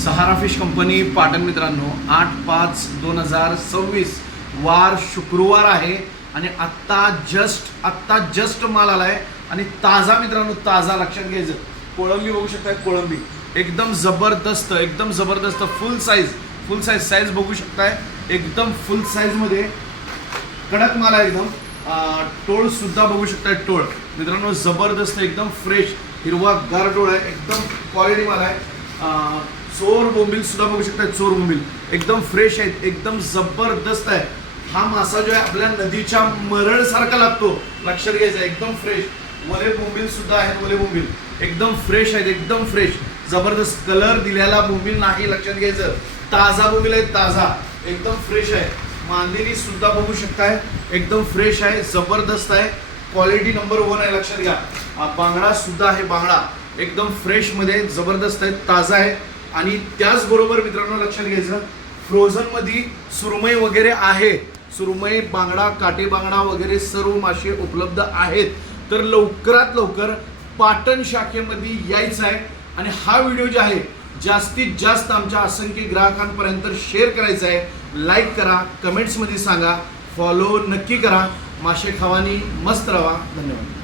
सहारा fish company Patan मित्रांनो 8/5/2026 वार शुक्रवार आहे आणि आत्ता जस्ट माल आलाय आणि ताजा मित्रांनो, ताजा. लक्षात घ्यायचं. कोळंबी बघू शकताय, कोळंबी एकदम जबरदस्त फुल साईज बघू शकताय. एकदम फुल साईज मध्ये कडक माल आहे एकदम. टोळ सुद्धा बघू शकताय. टोळ मित्रांनो जबरदस्त एकदम फ्रेश हिरवा गार टोळ आहे. एकदम क्वालिटी माल आहे. चोर बोंबील सुद्धा बघू शकताय. चोर बोंबील एकदम फ्रेश आहेत, एकदम जबरदस्त आहे. हा मासा जो आहे आपल्या नदीच्या मरळ सारखा लागतो. लक्षात घ्यायचं. एकदम फ्रेश. वले बोंबील सुद्धा आहेत. वले बोंबील एकदम फ्रेश आहेत, एकदम फ्रेश. जबरदस्त कलर दिलेला बोंबील नाही. लक्षात घ्यायचं. ताजा बोंबील आहे, ताजा एकदम फ्रेश आहे. मांदेली सुद्धा बघू शकताय. एकदम फ्रेश आहे, जबरदस्त आहे. क्वालिटी नंबर 1 आहे. लक्षात घ्या. बांगडा सुद्धा आहे. बांगडा एकदम फ्रेश मध्ये जबरदस्त आहे, ताजा आहे. आणि त्याचबरोबर मित्रांनो लक्षात घ्यायचं, फ्रोझन मध्ये सुरमई वगैरे आहे. सुरमई, बांगडा, काटे बांगडा वगैरे सर्व मासे उपलब्ध आहेत. तर लवकरात लवकर पाटण शाखेमध्ये यायचं आहे आणि हा व्हिडिओ जो आहे जास्तीत जास्त आमच्या असंख्य ग्राहकांपर्यंत शेअर करायचा आहे. लाईक करा, कमेंट्समध्ये सांगा, फॉलो नक्की करा. मासे खावानी मस्त राहा. धन्यवाद.